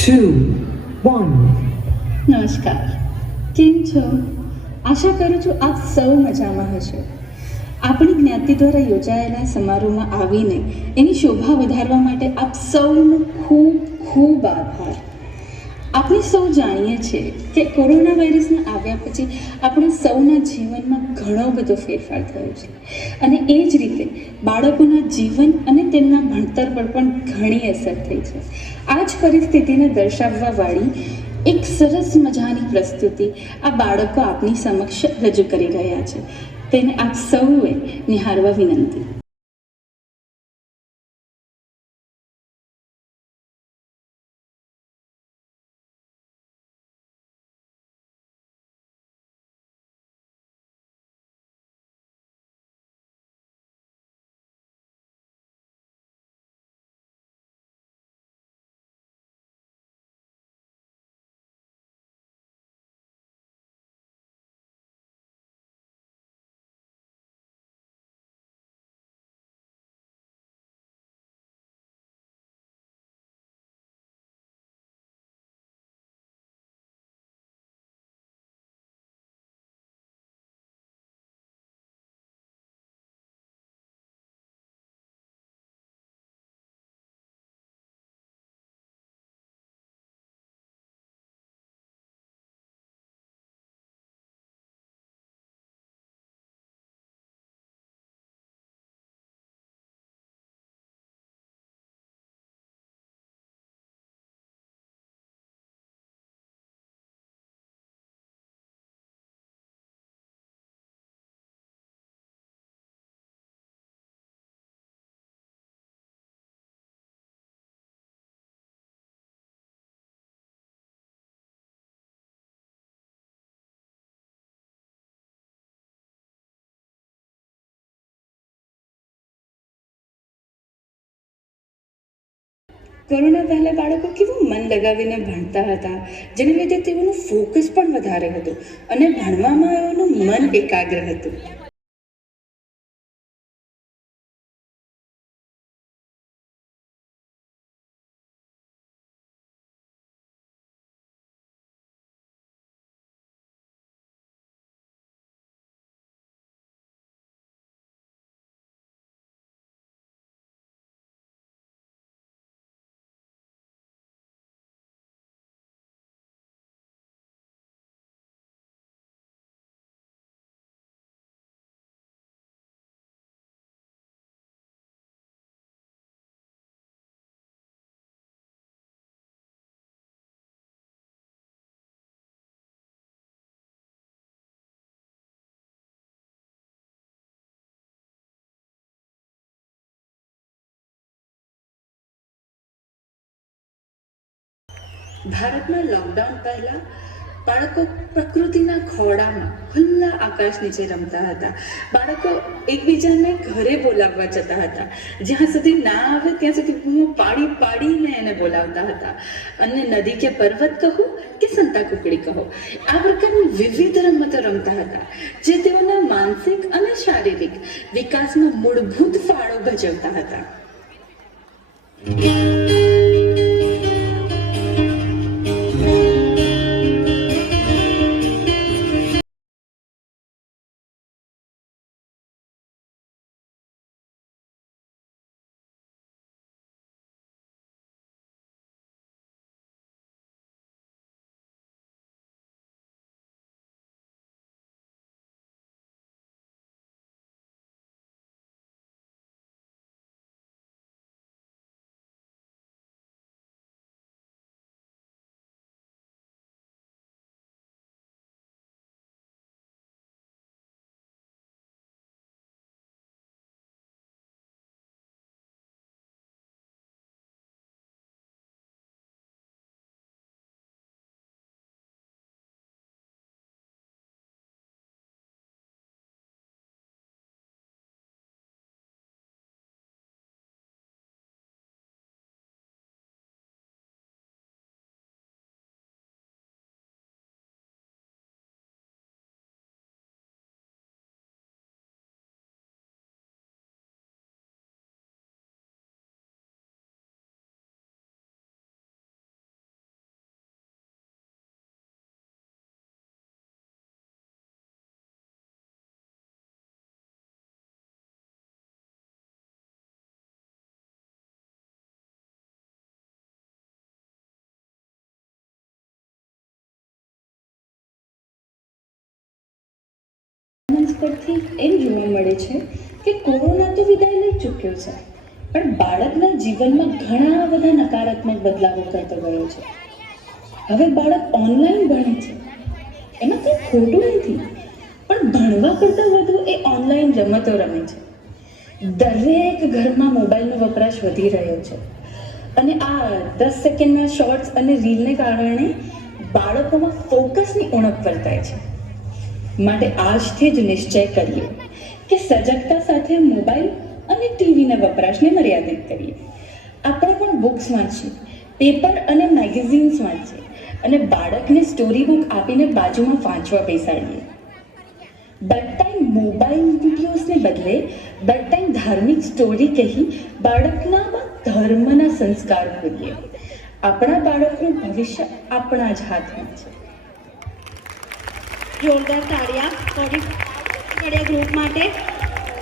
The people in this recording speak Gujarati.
two, one. નમસ્કાર, કેમ છો? આશા કરું છું આપ સૌ મજામાં હશો. આપણી જ્ઞાતિ દ્વારા યોજાયેલા સમારોહમાં આવીને એની શોભા વધારવા માટે આપ સૌનો ખૂબ ખૂબ આભાર. આપણે સૌ જાણીએ છીએ કે કોરોના વાયરસના આવ્યા પછી આપણા સૌના જીવનમાં ઘણો બધો ફેરફાર થયો છે અને એ જ રીતે બાળકોના જીવન અને તેમના ભણતર પર પણ ઘણી અસર થઈ છે. આ જ પરિસ્થિતિને દર્શાવવાવાળી એક સરસ મજાની પ્રસ્તુતિ આ બાળકો આપની સમક્ષ રજૂ કરી રહ્યા છે. તેને આપ સૌએ નિહાળવા વિનંતી. કોરોના પહેલાં બાળકો કેવું મન લગાવીને ભણતા હતા, જેને લીધે તેઓનું ફોકસ પણ વધારે હતું અને ભણવામાં એઓનું મન એકાગ્ર હતું. ભારતમાં લોકડાઉન પહેલાં બાળકો પ્રકૃતિના ખોળામાં ખુલ્લા આકાશ નીચે રમતા હતા. બાળકો એકબીજાને ઘરે બોલાવવા જતા હતા. જ્યાં સુધી ના આવે ત્યાં સુધી બૂમો પાડી પાડીને એને બોલાવતા હતા. અને નદી કે પર્વત કહો કે સંતા કુકડી કહો, આ પ્રકારની વિવિધ રમતો રમતા હતા, જે તેઓના માનસિક અને શારીરિક વિકાસમાં મૂળભૂત ફાળો ભજવતા હતા. પરફોર્મન્સ પરથી એમ જોવા મળે છે કે કોરોના તો વિદાય લઈ ચૂક્યો છે, પણ બાળકના જીવનમાં ઘણા બધા નકારાત્મક બદલાવો કરતો ગયો છે. હવે બાળક ઓનલાઈન ભણે છે, એમાં કંઈ ખોટું નથી, પણ ભણવા કરતાં વધુ એ ઓનલાઈન રમતો રમે છે. દરેક ઘરમાં મોબાઈલનો વપરાશ વધી રહ્યો છે અને આ 10 સેકન્ડના શોર્ટ્સ અને રીલને કારણે બાળકોમાં ફોકસની ઉણપ વર્તાય છે. માટે આજથી જ નિશ્ચય કરીએ કે સજગતા સાથે મોબાઈલ અને ટીવીના વપરાશને મર્યાદિત કરીએ. આપણે પણ બુક્સ વાંચીએ, પેપર અને મેગેઝિન્સ વાંચીએ અને બાળકને સ્ટોરી બુક આપીને બાજુમાં વાંચવા બેસાડીએ. બેડ ટાઈમ મોબાઈલ વિડીયોઝને બદલે બેડ ટાઈમ ધાર્મિક સ્ટોરી કહી બાળકનામાં ધર્મના સંસ્કાર ભરીએ. આપણા બાળકનું ભવિષ્ય આપણા જ હાથમાં છે. જોરદાર તાળીયા ગ્રુપ માટે.